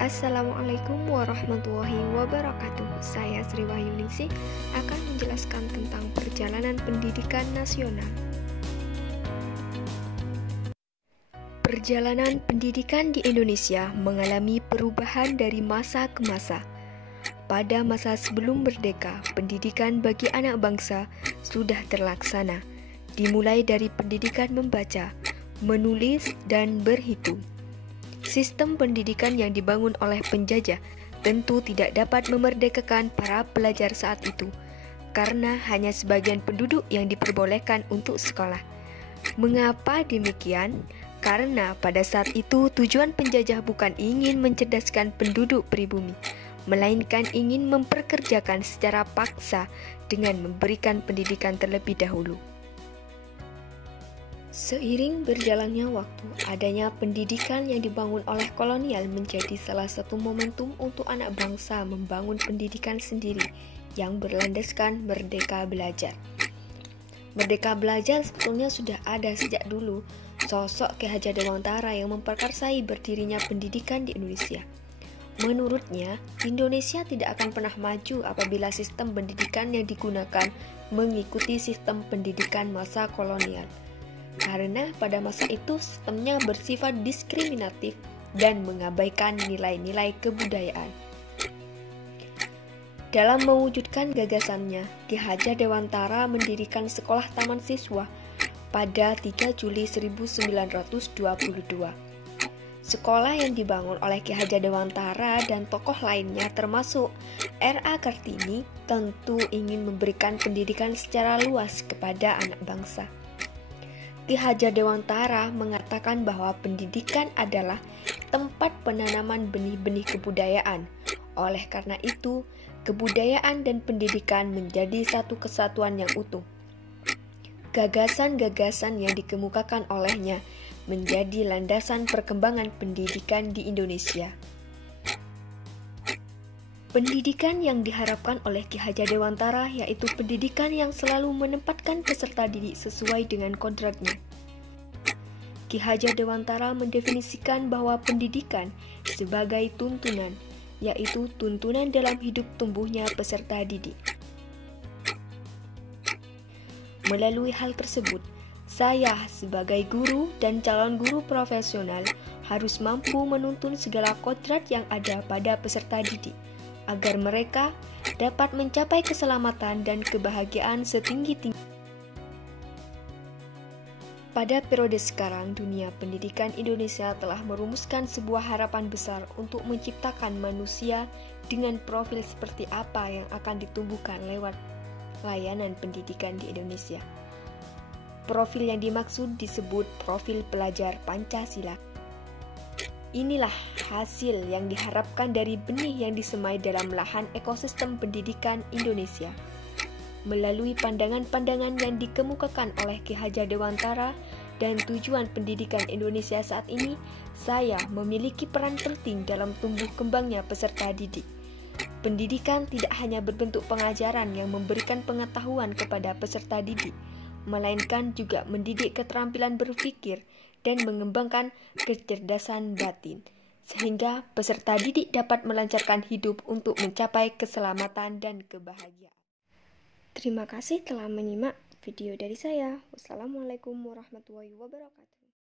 Assalamualaikum warahmatullahi wabarakatuh. Saya Sri Wahyuningsih akan menjelaskan tentang perjalanan pendidikan nasional. Perjalanan pendidikan di Indonesia mengalami perubahan dari masa ke masa. Pada masa sebelum merdeka, pendidikan bagi anak bangsa sudah terlaksana, dimulai dari pendidikan membaca, menulis, dan berhitung. Sistem pendidikan yang dibangun oleh penjajah tentu tidak dapat memerdekakan para pelajar saat itu, karena hanya sebagian penduduk yang diperbolehkan untuk sekolah. Mengapa demikian? Karena pada saat itu tujuan penjajah bukan ingin mencerdaskan penduduk pribumi, melainkan ingin memperkerjakan secara paksa dengan memberikan pendidikan terlebih dahulu. Seiring berjalannya waktu, adanya pendidikan yang dibangun oleh kolonial menjadi salah satu momentum untuk anak bangsa membangun pendidikan sendiri yang berlandaskan merdeka belajar. Merdeka belajar sebetulnya sudah ada sejak dulu. Sosok Ki Hajar Dewantara yang memperkarsai berdirinya pendidikan di Indonesia. Menurutnya, Indonesia tidak akan pernah maju apabila sistem pendidikan yang digunakan mengikuti sistem pendidikan masa kolonial. Karena pada masa itu sistemnya bersifat diskriminatif dan mengabaikan nilai-nilai kebudayaan. Dalam mewujudkan gagasannya, Ki Hajar Dewantara mendirikan Sekolah Taman Siswa pada 3 Juli 1922. Sekolah yang dibangun oleh Ki Hajar Dewantara dan tokoh lainnya termasuk R.A. Kartini tentu ingin memberikan pendidikan secara luas kepada anak bangsa. Ki Hajar Dewantara mengatakan bahwa pendidikan adalah tempat penanaman benih-benih kebudayaan. Oleh karena itu, kebudayaan dan pendidikan menjadi satu kesatuan yang utuh. Gagasan-gagasan yang dikemukakan olehnya menjadi landasan perkembangan pendidikan di Indonesia. Pendidikan yang diharapkan oleh Ki Hajar Dewantara yaitu pendidikan yang selalu menempatkan peserta didik sesuai dengan kodratnya. Ki Hajar Dewantara mendefinisikan bahwa pendidikan sebagai tuntunan, yaitu tuntunan dalam hidup tumbuhnya peserta didik. Melalui hal tersebut, saya sebagai guru dan calon guru profesional harus mampu menuntun segala kodrat yang ada pada peserta didik, agar mereka dapat mencapai keselamatan dan kebahagiaan setinggi-tinggi. Pada periode sekarang, dunia pendidikan Indonesia telah merumuskan sebuah harapan besar untuk menciptakan manusia dengan profil seperti apa yang akan ditumbuhkan lewat layanan pendidikan di Indonesia. Profil yang dimaksud disebut profil pelajar Pancasila. Inilah hasil yang diharapkan dari benih yang disemai dalam lahan ekosistem pendidikan Indonesia. Melalui pandangan-pandangan yang dikemukakan oleh Ki Hajar Dewantara dan tujuan pendidikan Indonesia saat ini, saya memiliki peran penting dalam tumbuh kembangnya peserta didik. Pendidikan tidak hanya berbentuk pengajaran yang memberikan pengetahuan kepada peserta didik, melainkan juga mendidik keterampilan berpikir dan mengembangkan kecerdasan batin, sehingga peserta didik dapat melancarkan hidup untuk mencapai keselamatan dan kebahagiaan. Terima kasih telah menyimak video dari saya. Wassalamualaikum warahmatullahi wabarakatuh.